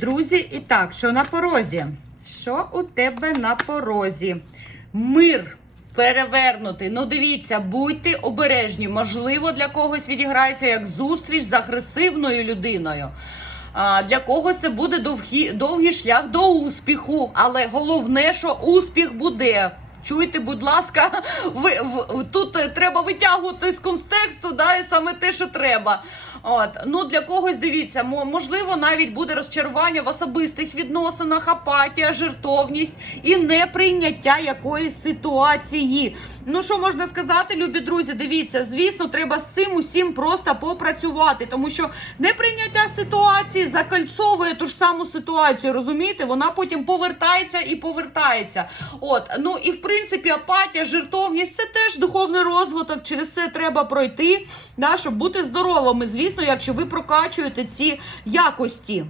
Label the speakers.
Speaker 1: Друзі, і так, що на порозі? Що у тебе на порозі? Мир перевернутий. Ну, дивіться, будьте обережні. Можливо, для когось відіграється як зустріч з агресивною людиною. А, для когось це буде довгі, довгий шлях до успіху, але головне, що успіх буде. Чуєте, будь ласка, ви, в, тут треба витягувати з контексту, да, саме те, що треба. От ну для когось дивіться, можливо, навіть буде розчарування в особистих відносинах, апатія, жертовність і неприйняття якоїсь ситуації. Ну що можна сказати, любі друзі? Дивіться, звісно, треба з цим усім просто попрацювати, тому що неприйняття ситуації закальцовує ту ж саму ситуацію. Розумієте? Вона потім повертається і повертається. От ну і в принципі апатія, жертовність це теж духовний розвиток. Через це треба пройти, да, щоб бути здоровими. Звісно, якщо ви прокачуєте ці якості.